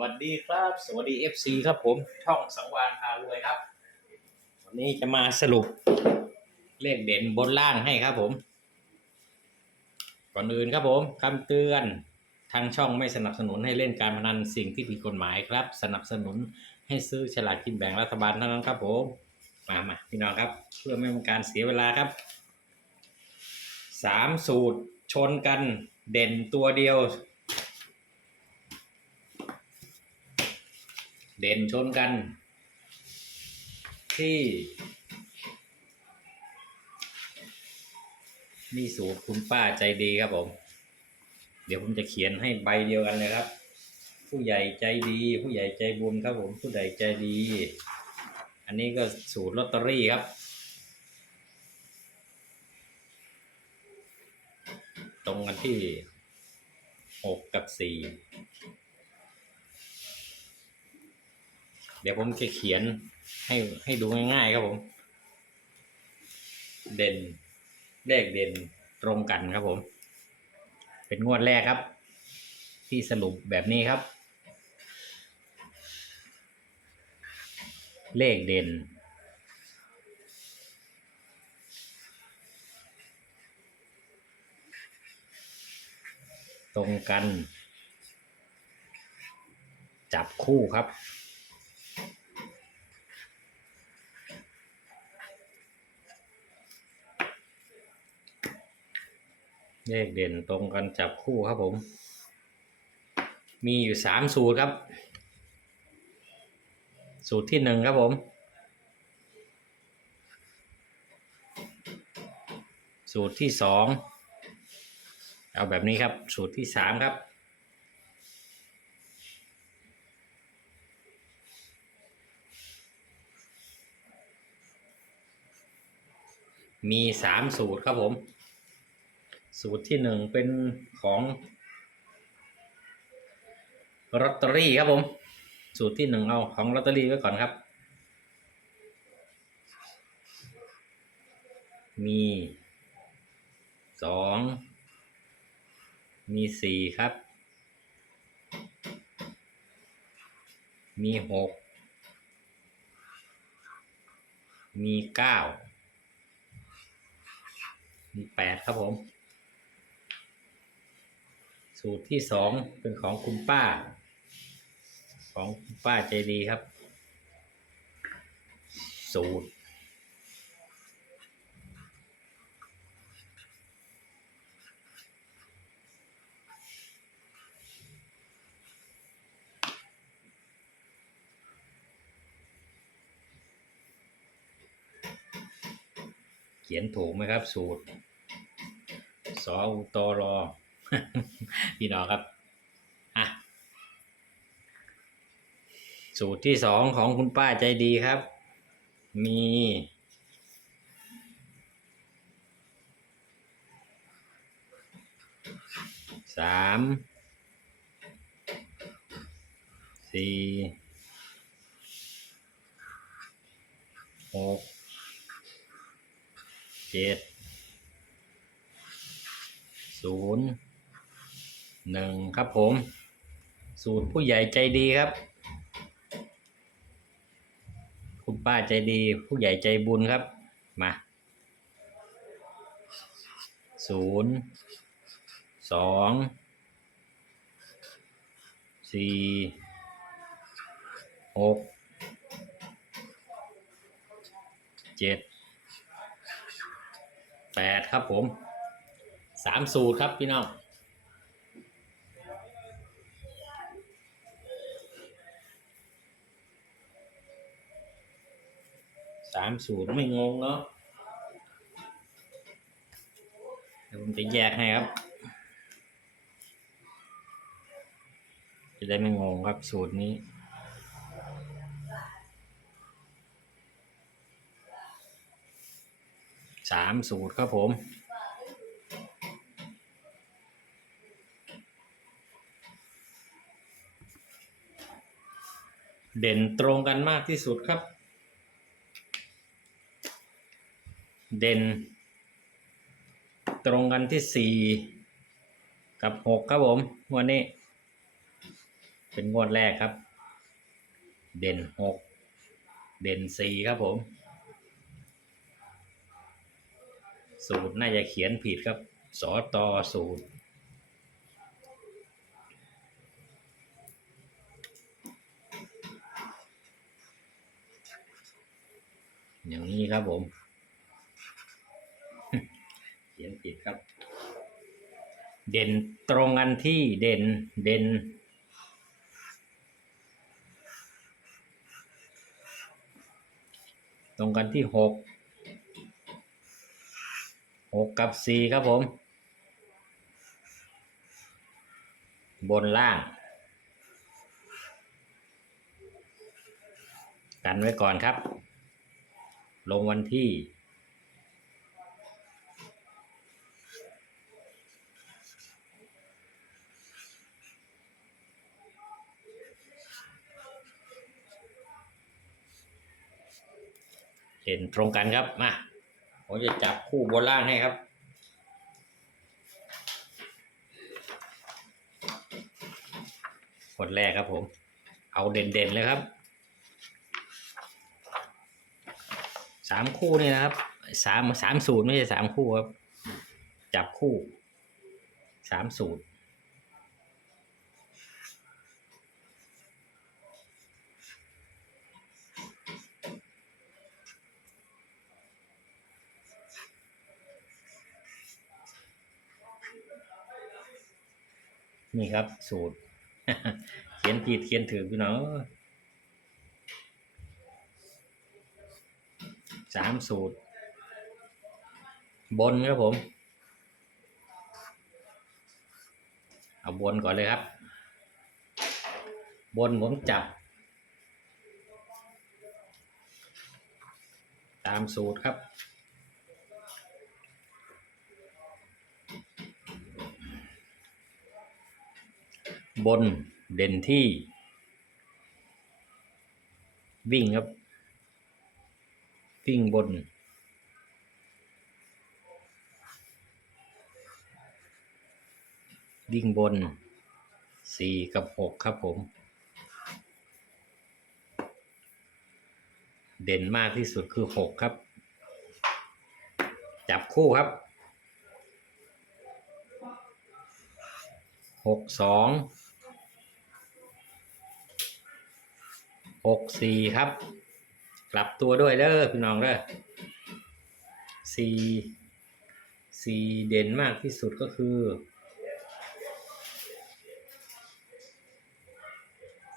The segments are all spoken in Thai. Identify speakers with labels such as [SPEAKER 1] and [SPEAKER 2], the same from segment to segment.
[SPEAKER 1] วัสดีครับ สวัสดี FC ครับผมช่องสังวานพารวยครับ วันนี้จะมาสรุปเลขเด่นบนล่างให้ครับผม ก่อนอื่นครับผมคำเตือนทางช่องไม่สนับสนุนให้เล่นการพนันสิ่งที่ผิดกฎหมายครับ สนับสนุนให้ซื้อฉลากกินแบ่งรัฐบาลเท่านั้นครับผมมามาพี่น้องครับ เพื่อไม่เป็นการเสียเวลาครับสามสูตรชนกันเด่นตัวเดียว เด่นชนกัน ที่ นี่สูตรคุณป้าใจดีครับผม เดี๋ยวผมจะเขียนให้ใบเดียวกันเลยครับ ผู้ใหญ่ใจดี ผู้ใหญ่ใจบุญครับผม ผู้ใหญ่ใจดี อันนี้ก็สูตรลอตเตอรี่ครับ ตรงกันที่หกกับสี่ เดี๋ยวผมจะเขียนให้ให้ดูง่ายๆครับผม เด่นเลขเด่นตรงกันครับผม เป็นงวดแรกครับ ที่สรุปแบบนี้ครับ เลขเด่น ตรงกัน จับคู่ครับ เลขเด่นตรงกันจับคู่ครับผม มีอยู่สามสูตรครับ สูตรที่หนึ่งครับผม สูตรที่สองเอาแบบนี้ครับ สูตรที่สามครับมีสามสูตรครับผม สูตรที่หนึ่งเป็นของลอตเตอรี่ครับผม สูตรที่หนึ่งเอาของลอตเตอรี่ไว้ก่อนครับ มีสองมีสี่ครับ มีหกมีเก้ามีแปดครับผม สูตรที่สองเป็นของคุณป้า ของคุณป้าใจดีครับ สูตร เขียนถูกไหมครับ สูตร สออุตอรอ พี่น้องครับอะสูตรที่สองของคุณป้าใจดีครับ มี สาม สี่ หก เจ็ด ศูนย์ หนึ่งครับผม สูตรผู้ใหญ่ใจดีครับ คุณป้าใจดี ผู้ใหญ่ใจบุญครับ มาศูนย์สองสี่หกเจ็ดแปดครับผมสามสูตรครับพี่น้อง สามสูตรไม่งงเนาะเดี๋ยวผมจะแยกให้ครับ จะได้ไม่งงครับสูตรนี้สามสูตรครับผมเด่นตรงกันมากที่สุดครับ เด่น ตรงกันที่สี่กับหกครับผมวันนี้ เป็นงวดแรกครับ เด่นหกเด่นสี่ครับผม สูตรน่าจะเขียนผิดครับสอตอสูตรอย่างนี้ครับผม นผิดครับ เด่นตรงกันที่เด่นเด่นตรงกันที่หกหกกับสี่ครับผม บนล่าง กันไว้ก่อนครับ ลงวันที่ เห็นตรงกันครับมาผมจะจับคู่บนล่างให้ครับคนแรกครับผม เอาเด่นๆเลยครับสามคู่นี่นะครับสามสามสูตรไม่ใช่สามคู่ครับ จับคู่สามสูตร นี่ครับ สูตร เขียนผิดเขียนถือพี่น้องสามสูตร บนครับผม เอาบนก่อนเลยครับ บนผมจับ ตามสูตรครับ บนเด่นที่ วิ่งครับ วิ่งบน วิ่งบนสี่กับหกครับผม เด่นมากที่สุดคือหกครับ จับคู่ครับหกสอง หกสี่ครับ กลับตัวด้วยเด้อพี่น้องเด้อสี่สี่เด่นมากที่สุดก็คือ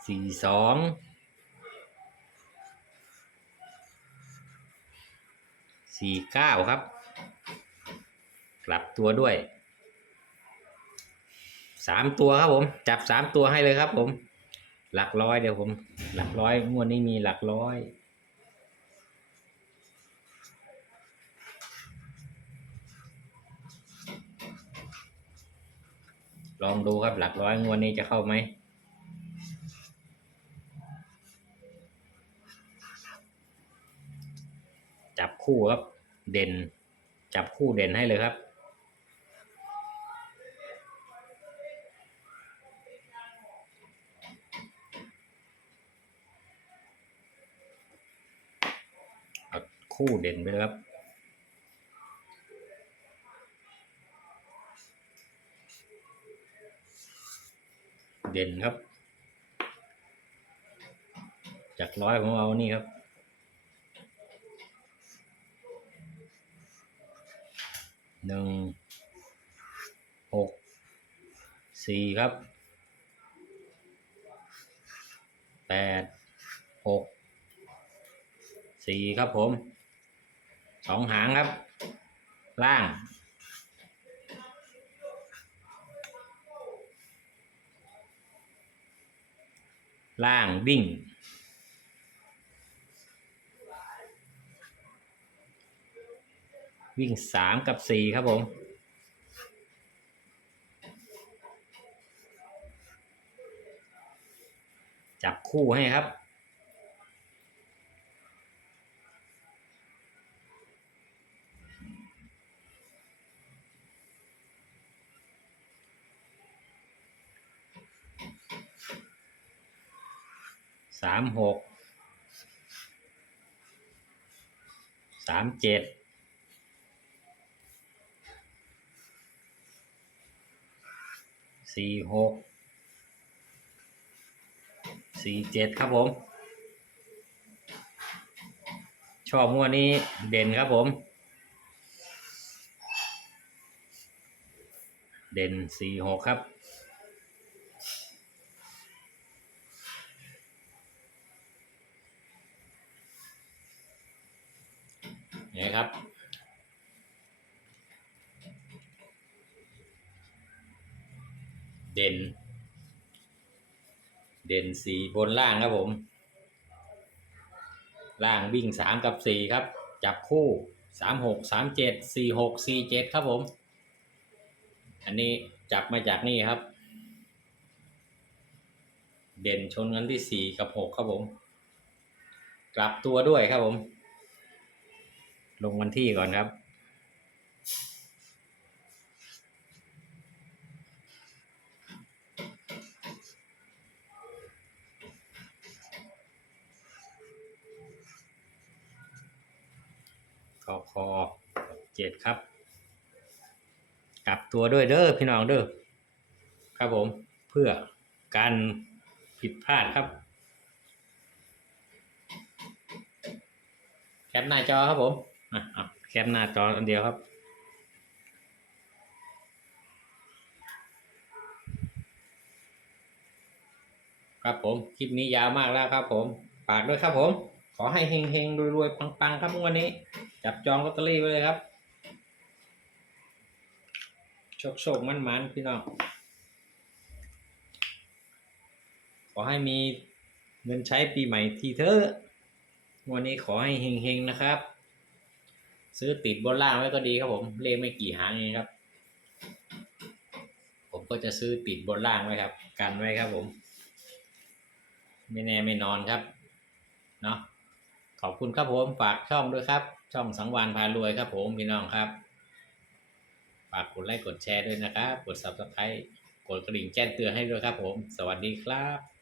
[SPEAKER 1] สี่สองสี่เก้าครับ กลับตัวด้วยสามตัวครับผม จับสามตัวให้เลยครับผม หลักร้อยเดี๋ยวผม หลักร้อยงวดนี้มีหลักร้อยลองดูครับหลักร้อยงวดนี้จะเข้าไหม จับคู่ครับ เด่น จับคู่เด่นให้เลยครับ คู่เด่นไปเลยครับเด่นครับ จากร้อยผมเอานี่ครับ หนึ่ง หก สี่ครับ แปด หก สี่ครับผม สองหางครับ ล่าง ล่างวิ่ง วิ่งสามกับสี่ครับผมจับคู่ให้ครับ สามหกสามเจ็ดสี่หกสี่เจ็ดครับผม ชอบงวดนี้เด่นครับผม เด่นสี่หกครับ นี่ครับ เด่น เด่นสี่บนล่างครับผม ล่างวิ่งสามกับสี่ครับ จับคู่สามหกสามเจ็ดสี่หกสี่เจ็ดครับผม อันนี้จับมาจากนี่ครับ เด่นชนกันที่สี่กับหกครับผม กลับตัวด้วยครับผม ลงวันที่ก่อนครับ คอคอเจ็ดครับ กลับตัวด้วยเด้อพี่น้องเด้อ ครับผม เพื่อการผิดพลาดครับแคปหน้าจอครับผม แคปหน้าจออันเดียวครับ ครับผม คลิปนี้ยาวมากแล้วครับผมฝากด้วยครับผม ขอให้เฮงๆรวยๆปังๆ ครับวันนี้ จับจองลอตเตอรี่ไว้เลยครับโชคโชคมันมันพี่น้องขอให้มีเงินใช้ปีใหม่ทีเถอะวันนี้ขอให้เฮงๆนะครับ ซื้อติดบนล่างไว้ก็ดีครับผม เลขไม่กี่หางเองครับ ผมก็จะซื้อติดบนล่างไว้ครับ กันไว้ครับผม ไม่แน่ไม่นอนครับ เนาะขอบคุณครับผม ฝากช่องด้วยครับ ช่องสังวานพารวยครับผมพี่น้องครับ ฝากกดไลค์กดแชร์ด้วยนะครับ กด subscribe กดกระดิ่งแจ้งเตือนให้ด้วยครับผม สวัสดีครับ